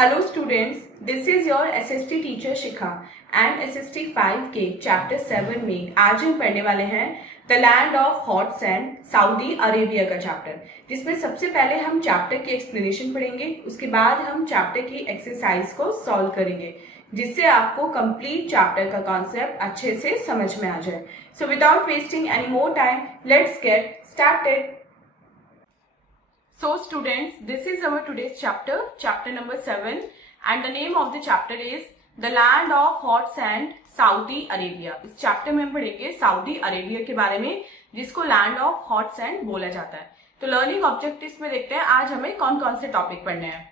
Hello students, this is your SST teacher Shikha and SST 5 के chapter 7 में आज हम पढ़ने वाले हैं the land of hot sand, Saudi Arabia का चैप्टर, जिसमें सबसे पहले हम चैप्टर की एक्सप्लेनेशन पढ़ेंगे। उसके बाद हम चैप्टर की एक्सरसाइज को सॉल्व करेंगे, जिससे आपको कंप्लीट चैप्टर का कॉन्सेप्ट अच्छे से समझ में आ जाए। So without wasting any more time, let's get started. So students, this is our today's chapter number 7, and the name of the chapter is The Land of Hot Sand, Saudi Arabia. इस chapter में हम पढ़ेंगे Saudi Arabia के बारे में, जिसको land of hot sand बोला जाता है। तो लर्निंग ऑब्जेक्टिव्स में देखते हैं आज हमें कौन कौन से टॉपिक पढ़ने हैं।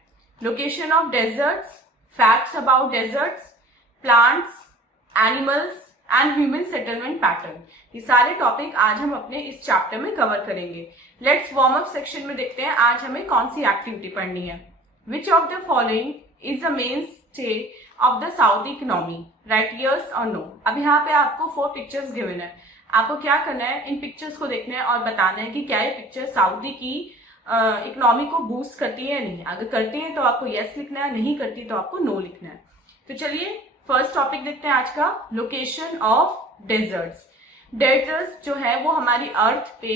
Location of deserts, facts about deserts, plants, animals and human settlement pattern. ये सारे टॉपिक आज हम अपने इस चैप्टर में कवर करेंगे। लेट्स वार्म अप सेक्शन में देखते हैं आज हमें कौन सी एक्टिविटी पढ़नी है। Which of the following is the main stay of the Saudi economy, right yes और नो। अब यहाँ पे आपको 4 पिक्चर्स गिवन है। आपको क्या करना है, इन पिक्चर्स को देखना है और बताना है कि क्या ये पिक्चर सऊदी की इकोनॉमी को बूस्ट करती है या नहीं। अगर करती है तो आपको यस लिखना है, नहीं करती तो आपको नो लिखना है। तो चलिए फर्स्ट टॉपिक देखते हैं आज का, लोकेशन ऑफ डेजर्ट्स। डेजर्ट्स जो है वो हमारी अर्थ पे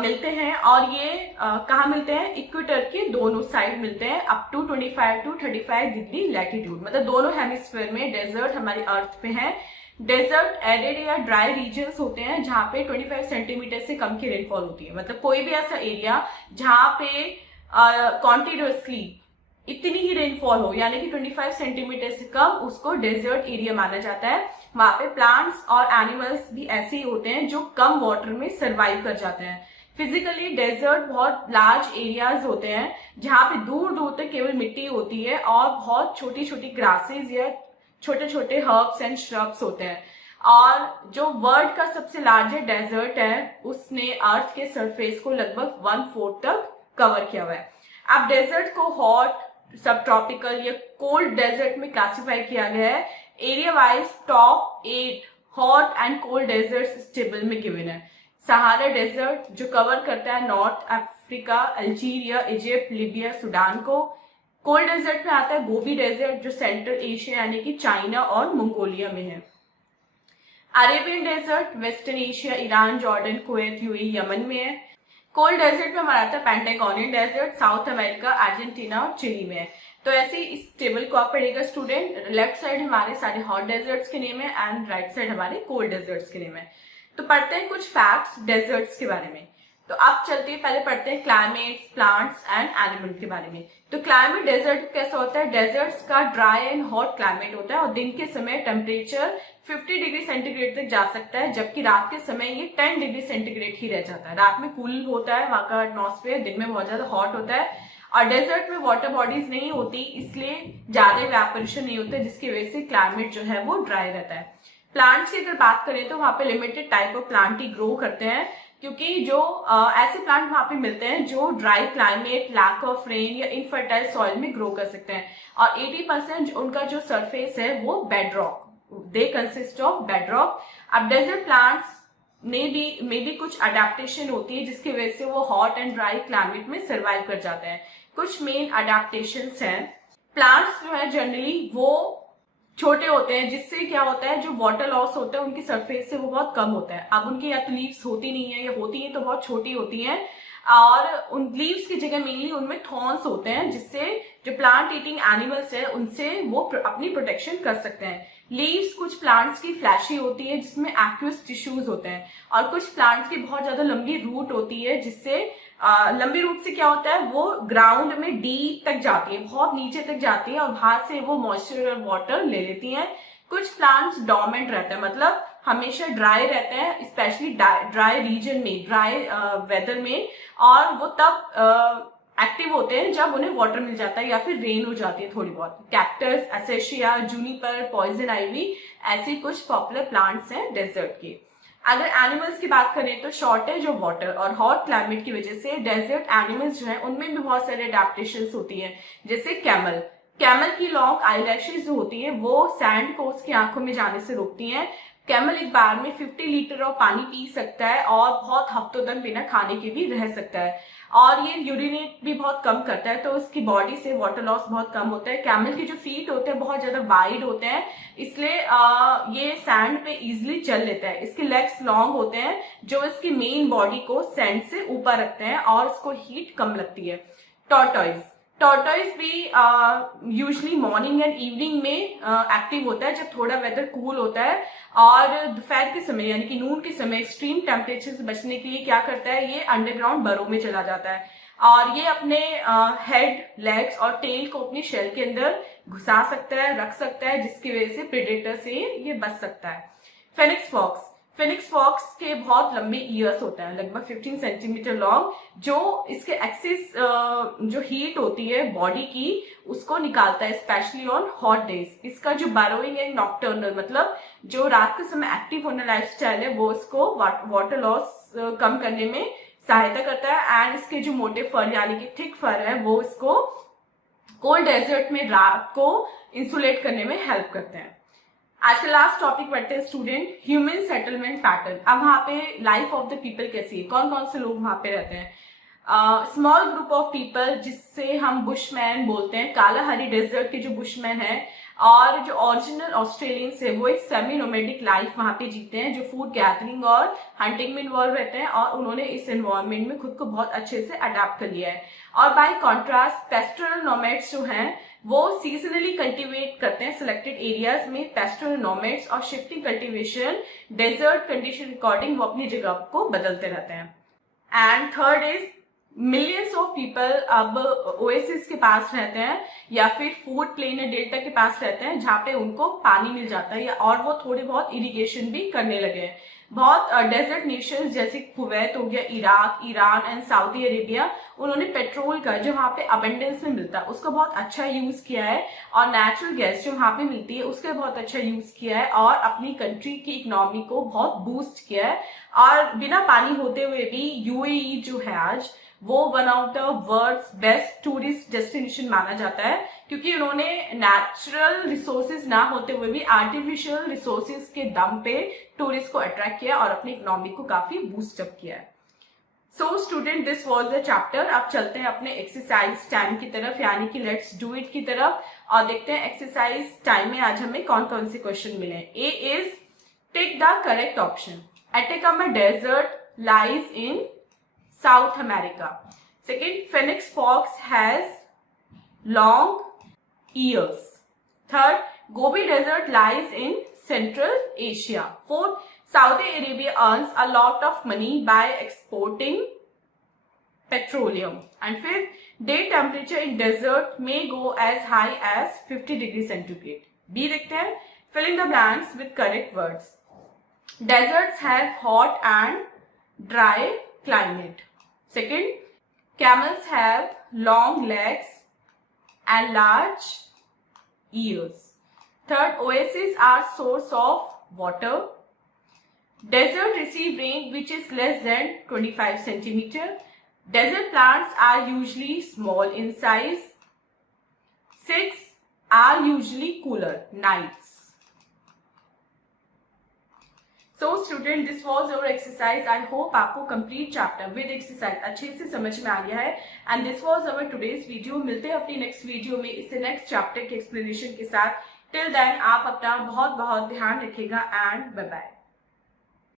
मिलते हैं, और ये कहाँ मिलते हैं, इक्वेटर के दोनों साइड मिलते हैं, up to 25 to 35 degree latitude. मतलब दोनों हेमिस्फीयर में डेजर्ट हमारी अर्थ पे है। डेजर्ट एरिड या ड्राई रीजन्स होते हैं जहाँ पे 25 सेंटीमीटर से कम की रेनफॉल होती है। मतलब कोई भी ऐसा एरिया जहाँ पे कॉन्टिन्यूअसली इतनी ही रेनफॉल हो, यानी कि 25 सेंटीमीटर से कम, उसको डेजर्ट एरिया माना जाता है। वहां पे प्लांट्स और एनिमल्स भी ऐसे ही होते हैं जो कम वाटर में सर्वाइव कर जाते हैं। फिजिकली डेजर्ट बहुत लार्ज एरियाज होते हैं जहां पे दूर दूर तक केवल मिट्टी होती है और बहुत छोटी छोटी ग्रासेस या छोटे छोटे हर्ब्स एंड श्रब्स होते हैं। और जो वर्ल्ड का सबसे लार्जेस्ट डेजर्ट है, उसने अर्थ के सरफेस को लगभग 1/4 तक कवर किया हुआ है। अब डेजर्ट को हॉट, सब ट्रॉपिकल या कोल्ड डेजर्ट में क्लासिफाई किया गया है। Area wise top 8 hot and cold desert इस टेबल में गिवन है। सहारा डेजर्ट जो कवर करता है North Africa, Algeria, Egypt, Libya, Sudan को। कोल्ड डेजर्ट में आता है गोबी डेजर्ट जो सेंट्रल एशिया यानी कि चाइना और मंगोलिया में है। Arabian desert western Asia, Iran, Jordan, Kuwait, UAE, Yemen में है। कोल्ड डेजर्ट में हमारा आता है Patagonian desert, South America, Argentina और चिली में है। तो ऐसे इस टेबल को आप पढ़ेगा स्टूडेंट। लेफ्ट साइड हमारे सारे हॉट डेजर्ट्स के नेम है एंड राइट साइड हमारे कोल्ड डेजर्ट्स के नेम है। तो पढ़ते हैं कुछ फैक्ट्स डेजर्ट्स के बारे में। तो अब चलते हैं, पहले पढ़ते हैं क्लाइमेट्स, प्लांट्स एंड एनिमल के बारे में। तो क्लाइमेट डेजर्ट कैसा होता है, डेजर्ट्स का ड्राई एंड हॉट क्लाइमेट होता है और दिन के समय टेम्परेचर 50 डिग्री सेंटीग्रेड तक जा सकता है, जबकि रात के समय ये 10 डिग्री सेंटीग्रेड ही रह जाता है। रात में कूल होता है वहां का एटमॉस्फेयर, दिन में बहुत ज्यादा हॉट होता है। और डेजर्ट में वाटर बॉडीज नहीं होती, इसलिए ज्यादा इवेपोरेशन नहीं होता, जिसकी वजह से क्लाइमेट जो है वो ड्राई रहता है। प्लांट्स की अगर बात करें तो वहां पे limited type of plant he grow करते हैं, क्योंकि जो ऐसे प्लांट वहां पे मिलते हैं जो dry climate, lack of rain या इनफर्टाइल सॉइल में ग्रो कर सकते हैं। और 80% उनका जो सरफेस है वो bedrock, they consist of bedrock. अब डेजर्ट प्लांट्स में भी कुछ अडेप्टेशन होती है, जिसकी वजह से वो हॉट एंड ड्राई क्लाइमेट में सर्वाइव कर जाते हैं। कुछ मेन अडेप्टेशंस हैं। प्लांट्स जो है जनरली वो छोटे होते हैं, जिससे क्या होता है, जो वाटर लॉस होता है उनकी सरफेस से वो बहुत कम होता है। अब उनकी या तो लीव्स होती नहीं है, या होती है तो बहुत छोटी होती हैं, और उन लीव्स की जगह मेनली उनमें थॉर्न्स होते हैं, जिससे जो प्लांट ईटिंग एनिमल्स है उनसे वो अपनी प्रोटेक्शन कर सकते हैं। लीव्स कुछ प्लांट्स की फ्लैशी होती है जिसमें एक्वस टिश्यूज होते हैं, और कुछ प्लांट्स की बहुत ज्यादा लंबी रूट होती है, जिससे लंबी रूट से क्या होता है, वो ग्राउंड में डीप तक जाती है, बहुत नीचे तक जाती है, और वहां से वो मॉइस्चर और वाटर ले लेती हैं। कुछ प्लांट्स डोर्मेंट रहते हैं, मतलब हमेशा ड्राई रहते हैं, स्पेशली ड्राई रीजन में, ड्राई वेदर में, और वो तब एक्टिव होते हैं जब उन्हें वाटर मिल जाता है या फिर रेन हो जाती है थोड़ी बहुत। कैक्टस, एसेशिया, जूनिपर, पॉइजन आइवी, ऐसे कुछ पॉपुलर प्लांट्स हैं डेजर्ट के। अगर एनिमल्स की बात करें तो शॉर्टेज ऑफ वाटर और हॉट क्लाइमेट की वजह से डेजर्ट एनिमल्स जो है उनमें भी बहुत सारे अडेप्टेशंस होती हैं, जैसे कैमल की लॉन्ग आईलैशेस जो होती है वो सैंड को उसकी आंखों में जाने से रोकती हैं। कैमल एक बार में 50 लीटर ऑफ पानी पी सकता है और बहुत हफ्तों तक बिना खाने के भी रह सकता है, और ये यूरिनेट भी बहुत कम करता है, तो उसकी बॉडी से वाटर लॉस बहुत कम होता है। कैमल के जो फीट होते हैं बहुत ज्यादा वाइड होते हैं, इसलिए ये सैंड पे इजिली चल लेता है। इसके लेग्स लॉन्ग होते हैं जो इसकी मेन बॉडी को सैंड से ऊपर रखते हैं और इसको हीट कम लगती है। टॉर्टोइज भी यूजली मॉर्निंग एंड इवनिंग में एक्टिव होता है जब थोड़ा वेदर कूल होता है, और दोपहर के समय यानी कि नून के समय एक्सट्रीम टेम्परेचर से बचने के लिए क्या करता है, ये अंडरग्राउंड बरो में चला जाता है और ये अपने हेड, लेग्स और टेल को अपने शेल के अंदर घुसा सकता है, रख सकता है, जिसकी वजह से प्रेडेटर से ये बच सकता है। फिनिक्स फॉक्स के बहुत लंबे ईयर्स होते हैं, लगभग 15 सेंटीमीटर लॉन्ग, जो इसके एक्सेस जो हीट होती है बॉडी की उसको निकालता है, स्पेशली ऑन हॉट डेज। इसका जो बारोइंग एंड नॉकटर्नल मतलब जो रात के समय एक्टिव होने लाइफस्टाइल है वो इसको वाटर लॉस कम करने में सहायता करता है, एंड इसके जो मोटे फर यानी कि थिक फर है वो इसको कोल्ड डेजर्ट में रात को इंसुलेट करने में हेल्प करते हैं। आज का लास्ट टॉपिक पढ़ते हैं स्टूडेंट, ह्यूमन सेटलमेंट पैटर्न। अब वहां पे लाइफ ऑफ द पीपल कैसी है, कौन कौन से लोग वहां पे रहते हैं। स्मॉल ग्रुप ऑफ पीपल जिससे हम बुशमैन बोलते हैं, कालाहारी डेजर्ट के जो बुशमैन हैं, और जो ओरिजिनल ऑस्ट्रेलियंस है वो एक सेमी नोमैडिक लाइफ वहां पे जीते हैं, जो फूड गैदरिंग और हंटिंग में इन्वॉल्व रहते हैं, और उन्होंने इस एनवायरनमेंट में खुद को बहुत अच्छे से अडेप्ट कर लिया है। और बाय कॉन्ट्रास्ट पेस्टोरल नोमैड्स जो हैं वो सीजनली कल्टीवेट करते हैं सिलेक्टेड एरियाज में। पेस्टोरल नोमैड्स और shifting cultivation desert condition according वो अपनी जगह को बदलते रहते हैं। And third is millions of people अब ओएसिस के पास रहते हैं या फिर फूड प्लेन या डेल्टा के पास रहते हैं जहाँ पे उनको पानी मिल जाता है, या और वो थोड़े बहुत इरिगेशन भी करने लगे हैं। बहुत डेजर्ट नेशंस जैसे कुवैत हो गया, Iraq, Iran and Saudi Arabia, उन्होंने पेट्रोल का जो वहाँ पे अबेंडेंस में मिलता है उसका बहुत अच्छा यूज किया है, और नेचुरल गैस जो वहाँ पे मिलती है उसका बहुत अच्छा यूज किया है, और अपनी कंट्री की इकोनॉमी को बहुत बूस्ट किया है। और बिना पानी होते हुए भी यूएई जो है आज वो one of the world's best tourist destination माना जाता है, क्योंकि उन्होंने नेचुरल रिसोर्सेज ना होते हुए भी आर्टिफिशियल रिसोर्सेज के दम पे टूरिस्ट को अट्रैक्ट किया और अपनी इकोनॉमी को काफी बूस्ट अप किया है। So student, this was the chapter. अब चलते हैं अपने एक्सरसाइज टाइम की तरफ, यानी कि लेट्स डू इट की तरफ, और देखते हैं एक्सरसाइज टाइम में आज हमें कौन कौन से क्वेश्चन मिले। A is tick the correct option. Atacama desert lies in South America. Second, Phoenix Fox has long ears. Third, Gobi Desert lies in Central Asia. Fourth, Saudi Arabia earns a lot of money by exporting petroleum. And fifth, day temperature in desert may go as high as 50 degrees centigrade. B देखते हैं, fill in the blanks with correct words. Deserts have hot and dry climate. Second, camels have long legs and large ears. Third, oases are source of water. Desert receive rain which is less than 25 centimeter. Desert plants are usually small in size. 6, are usually cooler nights. So student, this was our exercise. I hope आपको complete chapter with exercise अच्छे से समझ में आ गया है, and this was our today's video. मिलते हैं अपनी next video में इससे next chapter के explanation के साथ. Till then आप अपना बहुत बहुत ध्यान रखिएगा and bye bye.